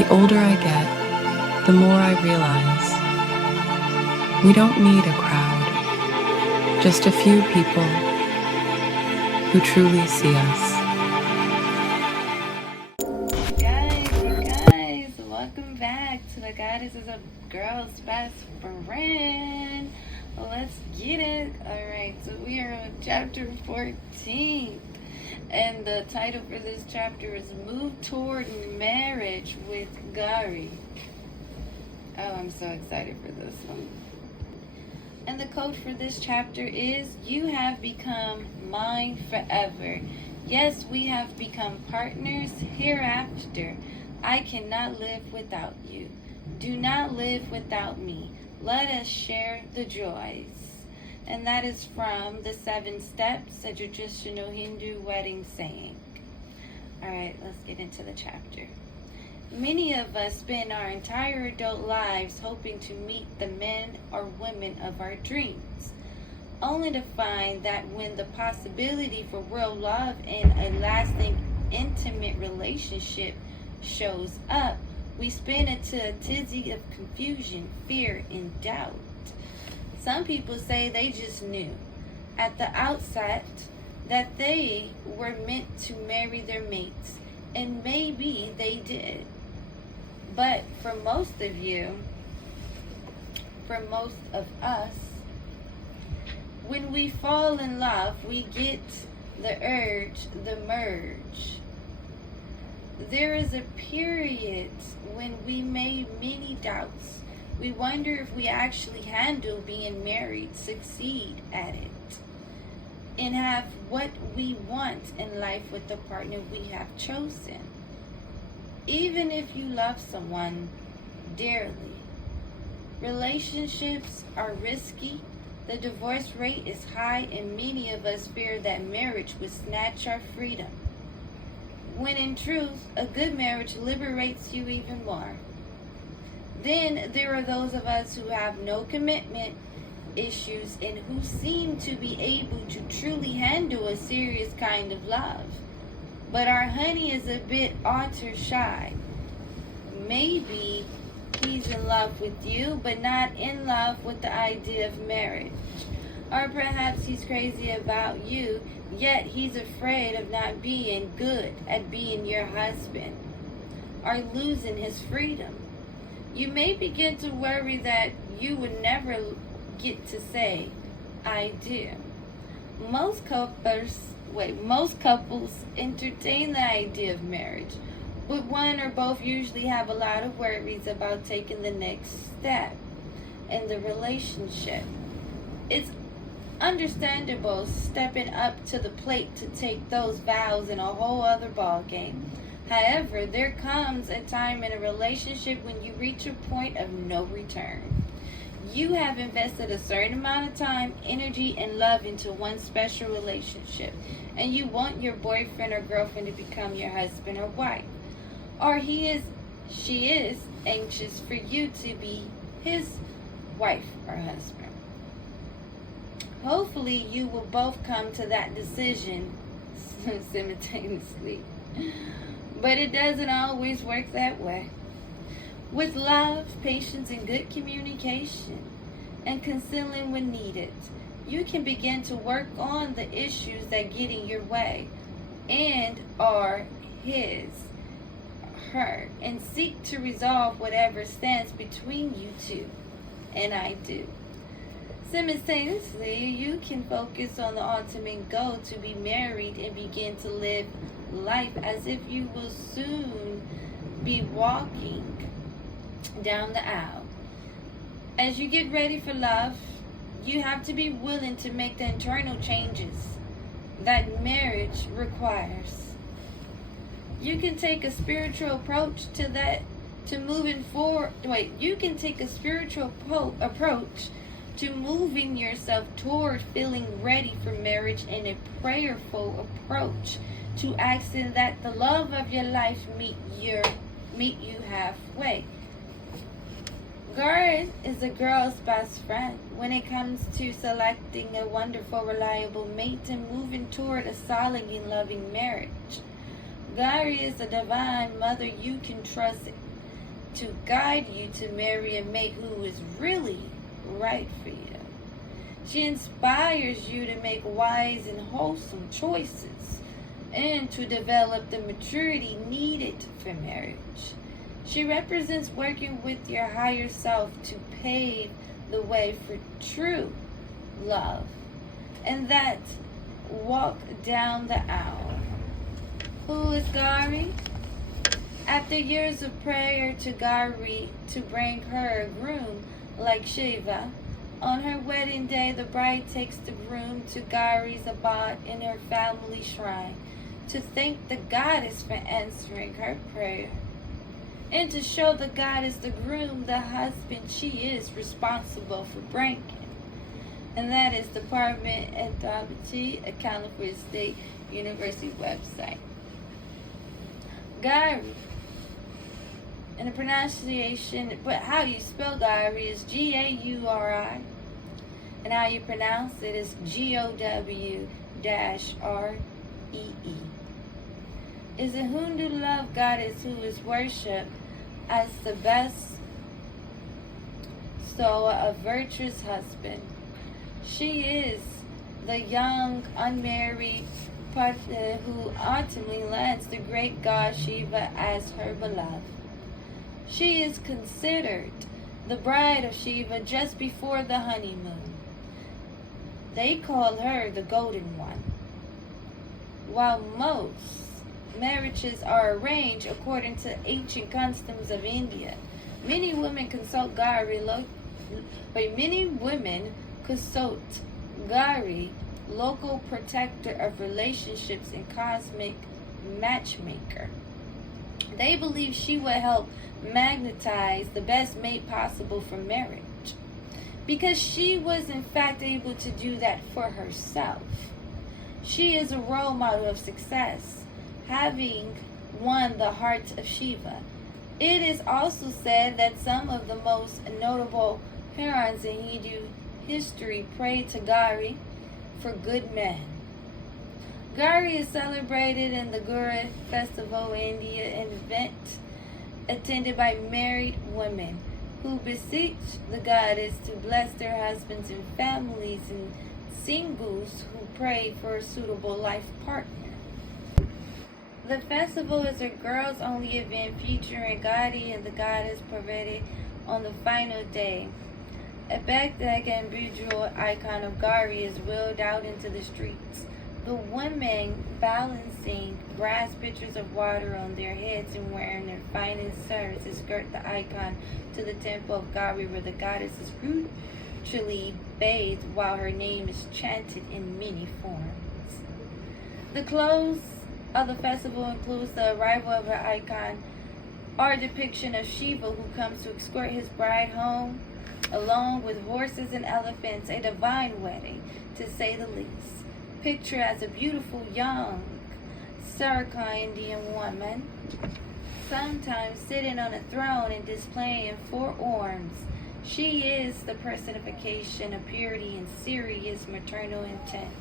The older I get, the more I realize we don't need a crowd, just a few people who truly see us. You guys, welcome back to the Goddess is a Girl's Best Friend. Let's get it. Alright, so we are on chapter 14. And the title for this chapter is Move Toward Marriage with Gauri. Oh, I'm so excited for this one. And the quote for this chapter is, "You have become mine forever. Yes, we have become partners hereafter. I cannot live without you. Do not live without me. Let us share the joys." And that is from the 7 Steps, a traditional Hindu wedding saying. Alright, let's get into the chapter. Many of us spend our entire adult lives hoping to meet the men or women of our dreams, only to find that when the possibility for real love and a lasting, intimate relationship shows up, we spin into a tizzy of confusion, fear, and doubt. Some people say they just knew at the outset that they were meant to marry their mates, and maybe they did. But for most of you, for most of us, when we fall in love, we get the urge, the merge. There is a period when we made many doubts. We wonder if we actually handle being married, succeed at it, and have what we want in life with the partner we have chosen. Even if you love someone dearly, relationships are risky, the divorce rate is high, and many of us fear that marriage would snatch our freedom. When in truth, a good marriage liberates you even more. Then there are those of us who have no commitment issues and who seem to be able to truly handle a serious kind of love. But our honey is a bit altar shy. Maybe he's in love with you, but not in love with the idea of marriage. Or perhaps he's crazy about you, yet he's afraid of not being good at being your husband, or losing his freedom. You may begin to worry that you would never get to say, "I do." Most couples entertain the idea of marriage, but one or both usually have a lot of worries about taking the next step in the relationship. It's understandable stepping up to the plate to take those vows in a whole other ball game. However, there comes a time in a relationship when you reach a point of no return. You have invested a certain amount of time, energy, and love into one special relationship, and you want your boyfriend or girlfriend to become your husband or wife. Or she is anxious for you to be his wife or husband. Hopefully, you will both come to that decision simultaneously. But it doesn't always work that way. With love, patience, and good communication, and concealing when needed, you can begin to work on the issues that get in your way and are her, and seek to resolve whatever stands between you two. And I do. Simultaneously, you can focus on the ultimate goal to be married and begin to live life as if you will soon be walking down the aisle. As you get ready for love, you have to be willing to make the internal changes that marriage requires. You can take a spiritual approach to moving yourself toward feeling ready for marriage, and a prayerful approach to asking that the love of your life meet you halfway. Gauri is a girl's best friend when it comes to selecting a wonderful, reliable mate and moving toward a solid and loving marriage. Gauri is a divine mother you can trust to guide you to marry a mate who is really right for you. She inspires you to make wise and wholesome choices and to develop the maturity needed for marriage. She represents working with your higher self to pave the way for true love and that walk down the aisle. Who is Gauri? After years of prayer to Gauri to bring her a groom like Shiva, on her wedding day the bride takes the groom to Gauri's abode in her family shrine to thank the goddess for answering her prayer and to show the goddess the groom the husband she is responsible for bringing. And that is Department of Adoption, a California State University website. Gauri, and the pronunciation, but how you spell Gauri is Gauri, and how you pronounce it is Gowree. Is a Hindu love goddess who is worshipped as the best bestower of virtuous husband. She is the young, unmarried partner who ultimately lands the great god Shiva as her beloved. She is considered the bride of Shiva just before the honeymoon. They call her the Golden One. While most marriages are arranged according to ancient customs of India, many women consult Gauri, local protector of relationships and cosmic matchmaker. They believe she will help magnetize the best mate possible for marriage, because she was in fact able to do that for herself. She is a role model of success, having won the heart of Shiva. It is also said that some of the most notable herons in Hindu history prayed to Gauri for good men. Gauri is celebrated in the Gauri Festival in India, an event attended by married women who beseech the goddess to bless their husbands and families, and singles who pray for a suitable life partner. The festival is a girls-only event featuring Gauri and the goddess paraded on the final day. A backpack and bejeweled icon of Gauri is wheeled out into the streets. The women balancing brass pitchers of water on their heads and wearing their finest furs escort the icon to the temple of Gauri, where the goddess is ritually bathed while her name is chanted in many forms. The close of the festival includes the arrival of her icon, or depiction of Shiva who comes to escort his bride home, along with horses and elephants, a divine wedding, to say the least. Pictured as a beautiful young Saraka Indian woman, sometimes sitting on a throne and displaying four arms. She is the personification of purity and serious maternal intent.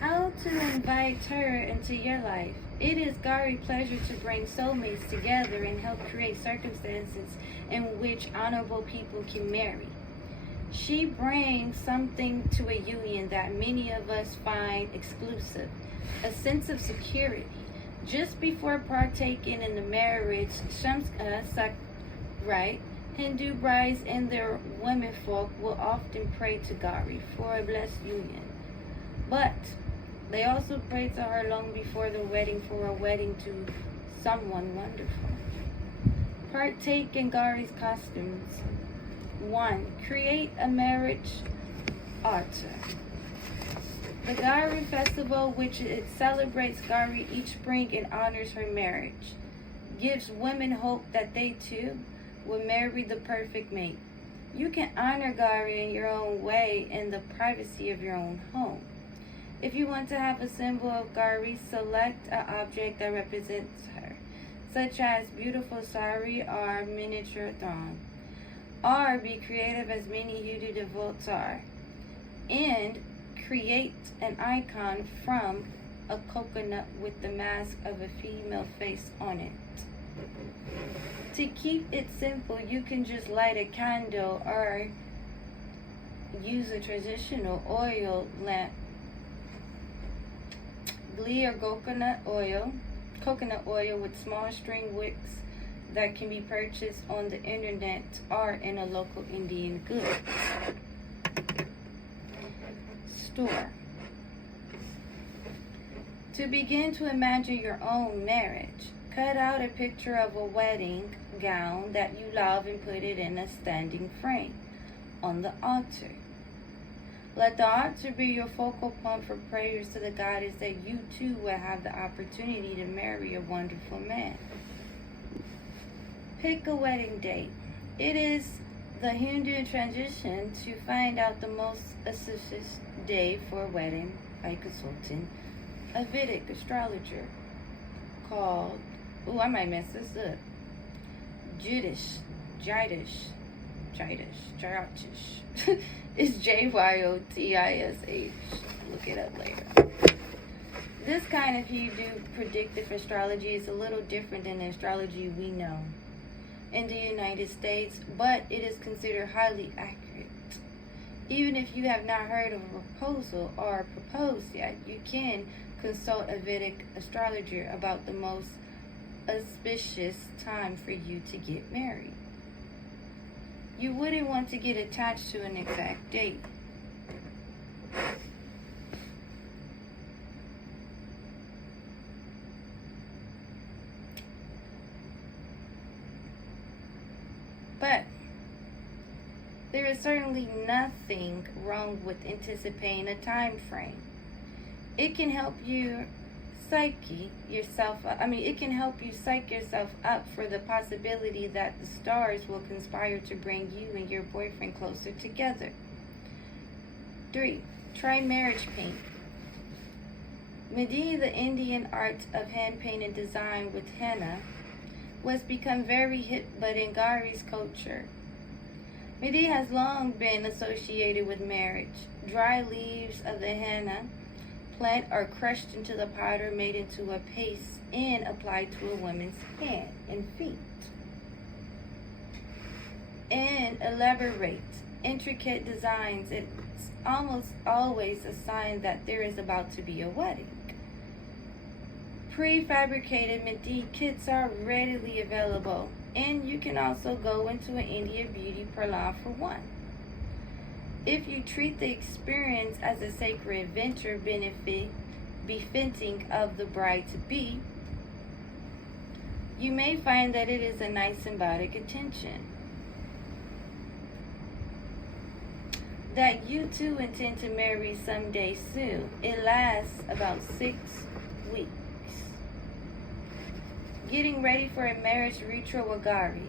How to invite her into your life? It is Gauri's pleasure to bring soulmates together and help create circumstances in which honorable people can marry. She brings something to a union that many of us find exclusive, a sense of security. Just before partaking in the marriage, Hindu brides and their womenfolk will often pray to Gauri for a blessed union. But they also pray to her long before the wedding for a wedding to someone wonderful. Partake in Gauri's costumes. 1. Create a marriage altar. The Gauri festival, which it celebrates Gauri each spring and honors her marriage, gives women hope that they too will marry the perfect mate. You can honor Gauri in your own way in the privacy of your own home. If you want to have a symbol of Gauri, select an object that represents her, such as beautiful sari or miniature thong. Or be creative, as many Hindu devotees are, and create an icon from a coconut with the mask of a female face on it. To keep it simple, you can just light a candle or use a traditional oil lamp. Ghee or coconut oil with small string wicks that can be purchased on the internet or in a local Indian goods store. To begin to imagine your own marriage, cut out a picture of a wedding gown that you love and put it in a standing frame on the altar. Let the altar be your focal point for prayers to the goddess that you too will have the opportunity to marry a wonderful man. Pick a wedding date. It is the Hindu tradition to find out the most auspicious day for a wedding by consulting a Vedic astrologer called, I might mess this up, Jyotish. It's Jyotish. Look it up later. This kind of Hindu predictive astrology is a little different than the astrology we know in the United States, but it is considered highly accurate. Even if you have not heard of a proposal or proposed yet, you can consult a Vedic astrologer about the most auspicious time for you to get married. You wouldn't want to get attached to an exact date. But there is certainly nothing wrong with anticipating a time frame. It can help you psych yourself up for the possibility that the stars will conspire to bring you and your boyfriend closer together. 3. Try marriage paint. Mehndi, the Indian art of hand painted design with henna, was become very hip but in Gauri's culture. Mehndi has long been associated with marriage. Dry leaves of the henna plant are crushed into the powder, made into a paste, and applied to a woman's hand and feet. And elaborate, intricate designs, it's almost always a sign that there is about to be a wedding. Prefabricated Mehndi kits are readily available, and you can also go into an Indian beauty parlor for one. If you treat the experience as a sacred venture befitting of the bride-to-be, you may find that it is a nice symbolic attention that you too intend to marry someday soon. It lasts about 6 weeks. Getting ready for a marriage ritual with Gauri.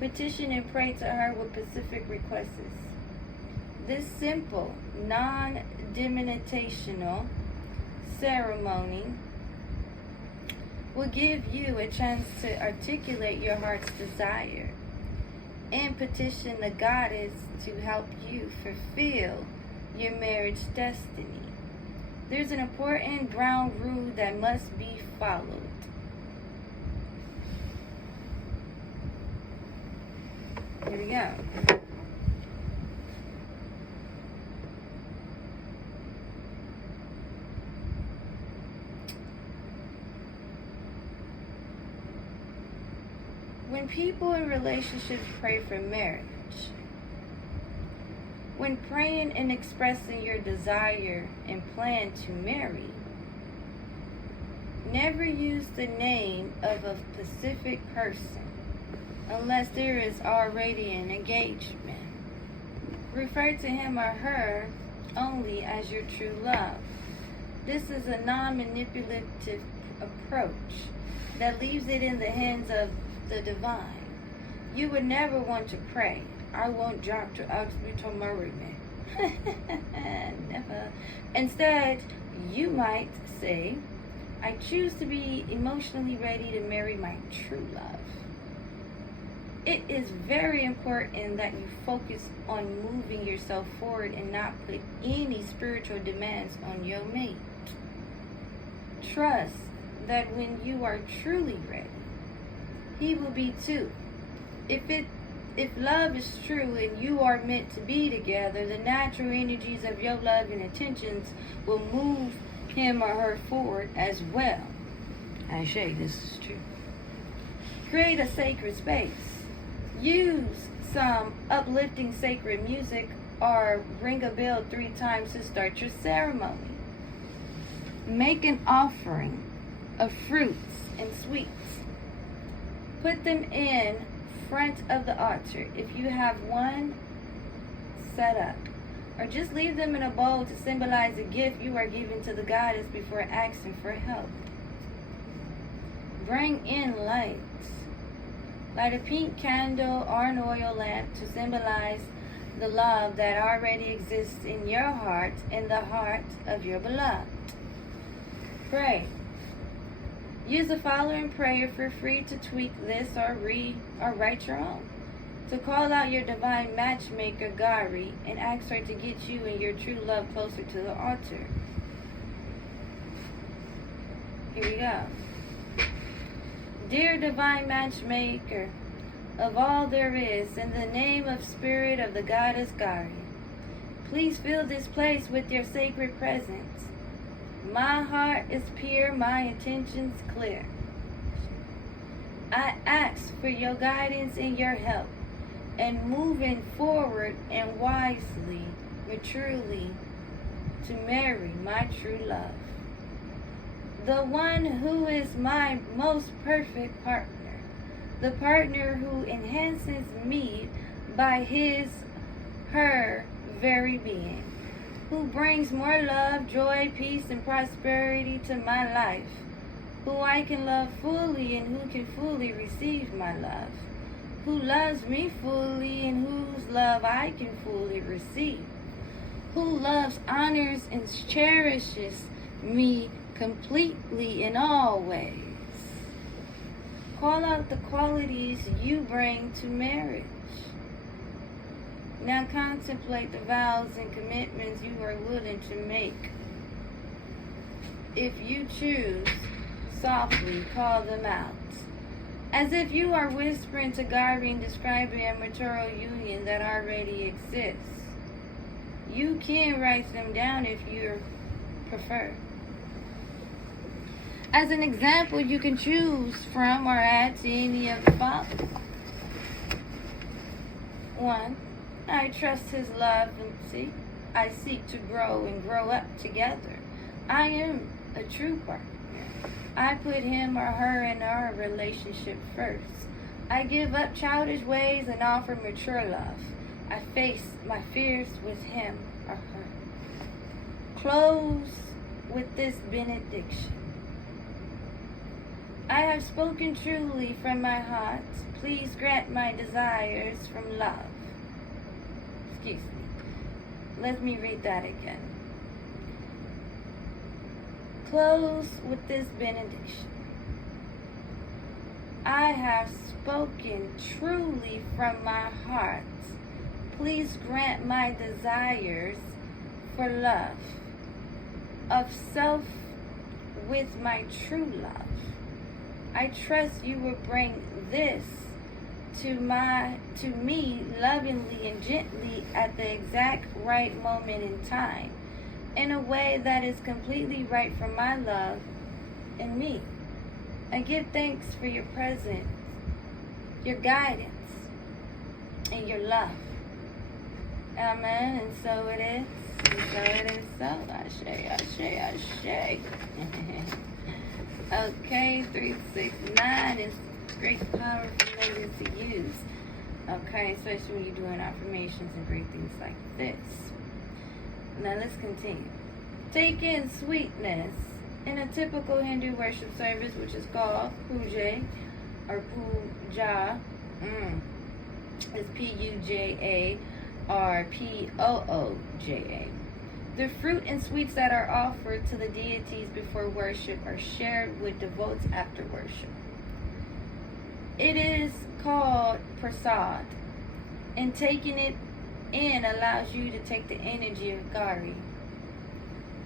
Petition and pray to her with specific requests. This simple, non-denominational ceremony will give you a chance to articulate your heart's desire and petition the goddess to help you fulfill your marriage destiny. There's an important ground rule that must be followed. Here we go. When people in relationships pray for marriage, when praying and expressing your desire and plan to marry, never use the name of a specific person unless there is already an engagement. Refer to him or her only as your true love. This is a non-manipulative approach that leaves it in the hands of the divine. You would never want to pray, I want Jock to ask me to marry me. Never. Instead, you might say, I choose to be emotionally ready to marry my true love. It is very important that you focus on moving yourself forward and not put any spiritual demands on your mate. Trust that when you are truly ready, he will be too. If love is true and you are meant to be together, the natural energies of your love and intentions will move him or her forward as well. I say this is true. Create a sacred space. Use some uplifting sacred music or ring a bell 3 times to start your ceremony. Make an offering of fruits and sweets. Put them in front of the altar. If you have one set up, or just leave them in a bowl to symbolize a gift you are giving to the goddess before asking for help. Bring in lights. Light a pink candle or an oil lamp to symbolize the love that already exists in your heart and the heart of your beloved. Pray. Use the following prayer for free to tweak this or write your own. To call out your divine matchmaker, Gauri, and ask her to get you and your true love closer to the altar. Here we go. Dear divine matchmaker of all there is, in the name of spirit of the goddess Gauri, please fill this place with your sacred presence. My heart is pure, my intentions clear. I ask for your guidance and your help, and moving forward and wisely, maturely, to marry my true love. The one who is my most perfect partner, the partner who enhances me by her very being, who brings more love, joy, peace, and prosperity to my life, who I can love fully and who can fully receive my love, who loves me fully and whose love I can fully receive, who loves, honors, and cherishes me completely in all ways. Call out the qualities you bring to marriage. Now contemplate the vows and commitments you are willing to make. If you choose, softly call them out, as if you are whispering to Gauri and describing a material union that already exists. You can write them down if you prefer. As an example, you can choose from or add to any of the following. 1. I trust his love and I seek to grow and grow up together. I am a true partner. I put him or her in our relationship first. I give up childish ways and offer mature love. I face my fears with him or her. Close with this benediction. I have spoken truly from my heart. Please grant my desires from love. Excuse me. Let me read that again. Close with this benediction. I have spoken truly from my heart. Please grant my desires for love of self with my true love. I trust you will bring this to me lovingly and gently at the exact right moment in time, in a way that is completely right for my love and me. I give thanks for your presence, your guidance, and your love. Amen. And so it is. And so it is so. Ashe. Okay, 369 is great, powerful numbers to use. Okay, especially when you're doing affirmations and great things like this. Now let's continue. Take in sweetness in a typical Hindu worship service, which is called puja or puja. It's Puja or Pooja. The fruit and sweets that are offered to the deities before worship are shared with devotees after worship. It is called prasad, and taking it in allows you to take the energy of Gauri.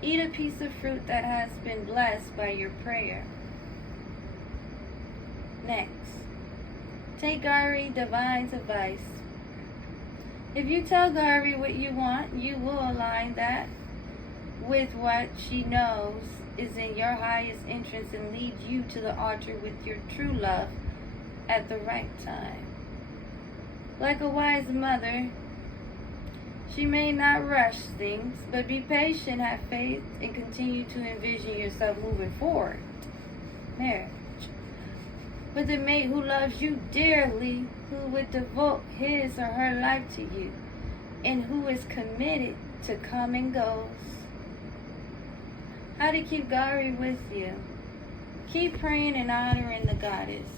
Eat a piece of fruit that has been blessed by your prayer. Next, Take Gauri Divine's advice. If you tell Gauri what you want, you will align that with what she knows is in your highest interest and lead you to the altar with your true love at the right time. Like a wise mother, she may not rush things, but be patient, have faith, and continue to envision yourself moving forward. Marriage. With a mate who loves you dearly, who would devote his or her life to you, and who is committed to come and goes. How to keep Gauri with you. Keep praying and honoring the goddess.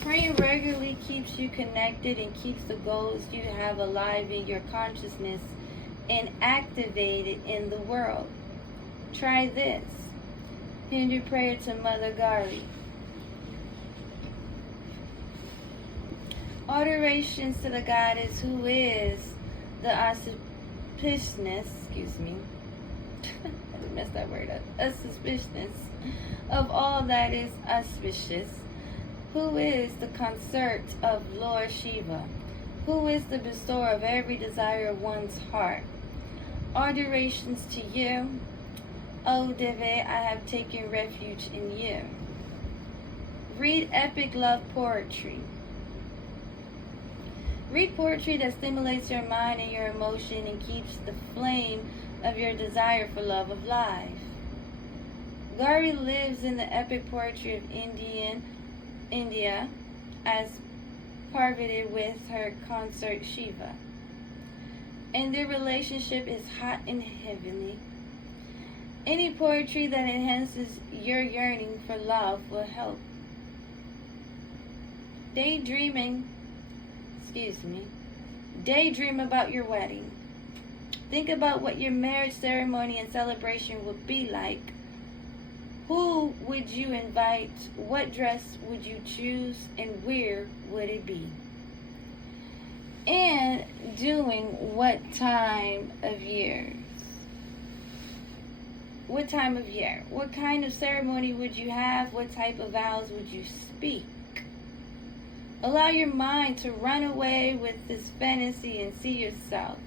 Praying regularly keeps you connected and keeps the goals you have alive in your consciousness and activated in the world. Try this. Hindu prayer to Mother Gauri. Adorations to the goddess who is the auspiciousness, I messed that word up, auspiciousness of all that is auspicious, who is the consort of Lord Shiva, who is the bestower of every desire of one's heart. Adorations to you, O Deve, I have taken refuge in you. Read epic love poetry. Read poetry that stimulates your mind and your emotion and keeps the flame of your desire for love alive. Gauri lives in the epic poetry of India as Parvati with her consort Shiva. And their relationship is hot and heavenly. Any poetry that enhances your yearning for love will help. Daydream about your wedding. Think about what your marriage ceremony and celebration would be like. Who would you invite? What dress would you choose? And where would it be? And during what time of year? What time of year? What kind of ceremony would you have? What type of vows would you speak? Allow your mind to run away with this fantasy and see yourself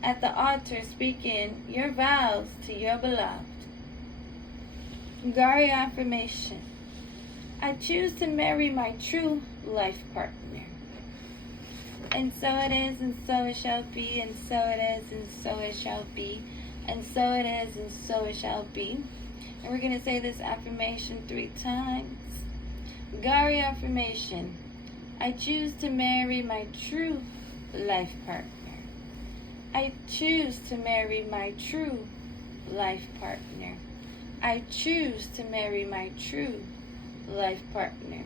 at the altar speaking your vows to your beloved. Gauri Affirmation. I choose to marry my true life partner. And so it is, and so it shall be, and so it is, and so it shall be, and so it is, and so it shall be. And we're going to say this affirmation 3 times. Gauri Affirmation. I choose to marry my true life partner. I choose to marry my true life partner. I choose to marry my true life partner.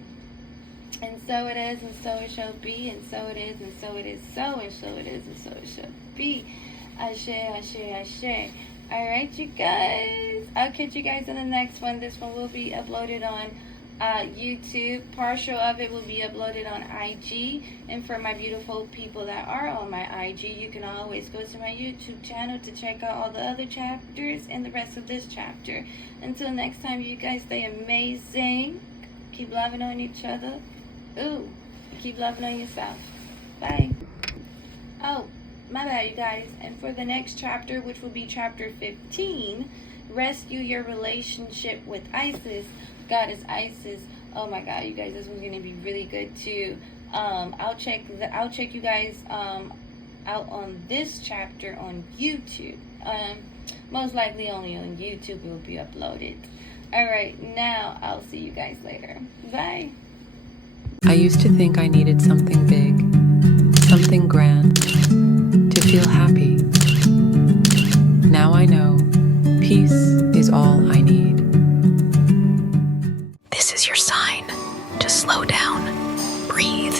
And so it is, and so it shall be, and so it is, and so it is so, and so it is, and so it shall be. Ashe, ashe, ashe. Alright, you guys. I'll catch you guys in the next one. This one will be uploaded on YouTube. Partial of it will be uploaded on IG. And for my beautiful people that are on my IG, you can always go to my YouTube channel to check out all the other chapters and the rest of this chapter. Until next time, you guys stay amazing. Keep loving on each other. Ooh, keep loving on yourself. Bye. Oh, my bad, you guys. And for the next chapter, which will be chapter 15, rescue your relationship with Isis, goddess Isis. Oh my God, you guys, this one's gonna be really good too. I'll check you guys out on this chapter on YouTube. Most likely only on YouTube it will be uploaded. All right, now I'll see you guys later. Bye. I used to think I needed something big, something grand, to feel happy. Now I know peace is all I need. This is your sign to slow down, breathe.